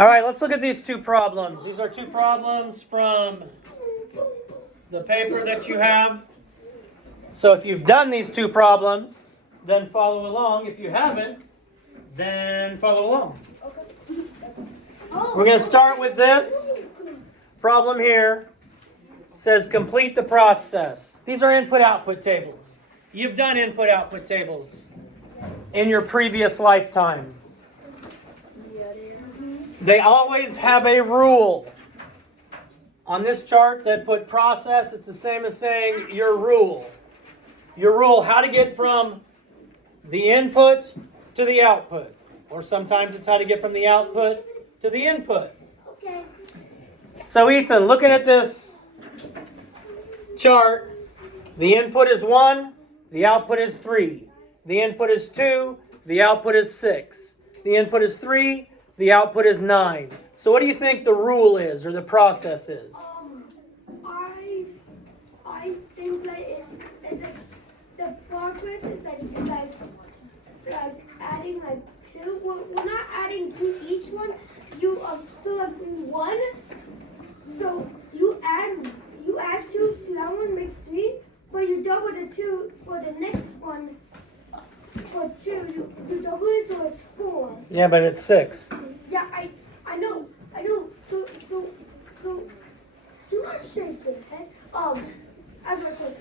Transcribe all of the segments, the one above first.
All right, let's look at these two problems. These are two problems from the paper that you have. So if you've done these two problems, then follow along. If you haven't, then follow along. We're going to start with this problem here. It says complete the process. These are input-output tables. You've done input-output tables in your previous lifetime. They always have a rule. On this chart that put process, it's the same as saying your rule. Your rule, how to get from the input to the output. Or sometimes it's how to get from the output to the input. Okay. So Ethan, looking at this chart, the input is 1, the output is 3. The input is 2, the output is 6. The input is 3, the output is 9. So what do you think the rule is, or the process is? I think that it's like the progress is like adding like 2. We're not adding 2 each one. So like 1. So you add 2 to that one makes 3, but you double the 2 for the next one. For 2, you double it, so it's 4. Yeah, but it's 6. Yeah, I know. So do not shake your head. As I said,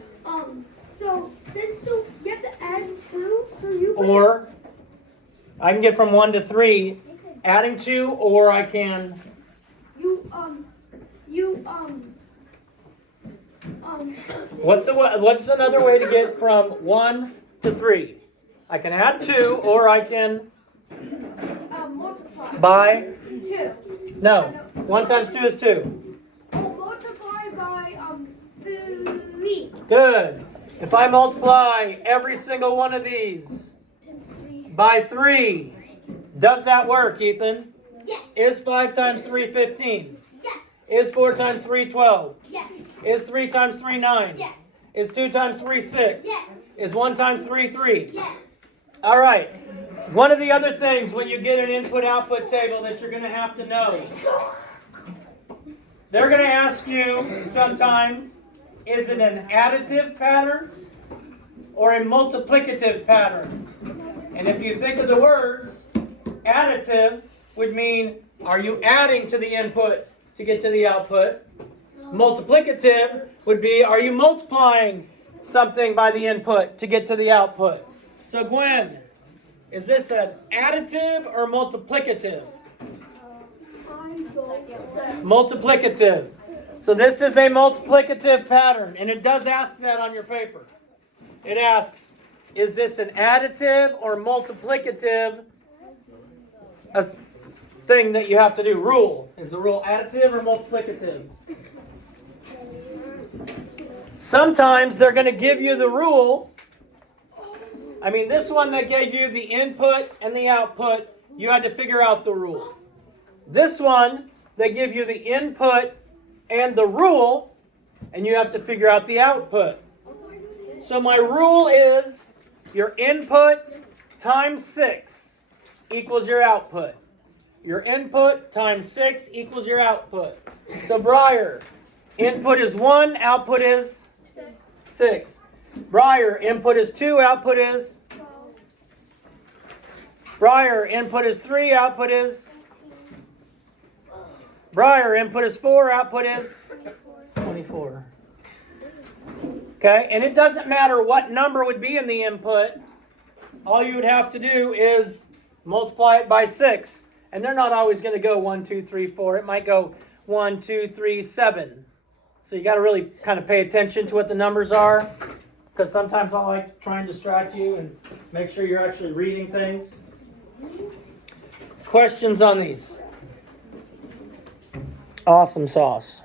so since you have to add 2, so you. Or I can get from 1 to 3, adding 2, or I can. What's another way to get from 1 to 3? I can add 2, or I can. Multiply. By. 2. No. 1 times 2 is 2. Multiply by 3. Good. If I multiply every single one of these by 3, does that work, Ethan? Yes. Is 5 times 3 15? Yes. Is 4 times 3 12? Yes. Is 3 times 3 9? Yes. Is 2 times 3 6? Yes. Is 1 times 3 3? Yes. All right. One of the other things when you get an input-output table that you're going to have to know, they're going to ask you sometimes, is it an additive pattern or a multiplicative pattern? And if you think of the words, additive would mean, are you adding to the input to get to the output? Multiplicative would be, are you multiplying something by the input to get to the output? So Gwen, is this an additive or multiplicative? Multiplicative. So this is a multiplicative pattern, and it does ask that on your paper. It asks, is this an additive or multiplicative thing that you have to do? Rule. Is the rule additive or multiplicative? Sometimes they're going to give you the rule. I mean, this one that gave you the input and the output, you had to figure out the rule. This one, they give you the input and the rule, and you have to figure out the output. So my rule is your input times 6 equals your output. Your input times 6 equals your output. So Briar, input is 1, output is 6. Briar, input is 2, output is? Briar, input is 3, output is? Briar, input is 4, output is? 24. Okay, and it doesn't matter what number would be in the input. All you would have to do is multiply it by 6. And they're not always going to go 1, 2, 3, 4. It might go 1, 2, 3, 7. So you got to really kind of pay attention to what the numbers are. Because sometimes I like to try and distract you and make sure you're actually reading things. Questions on these? Awesome sauce.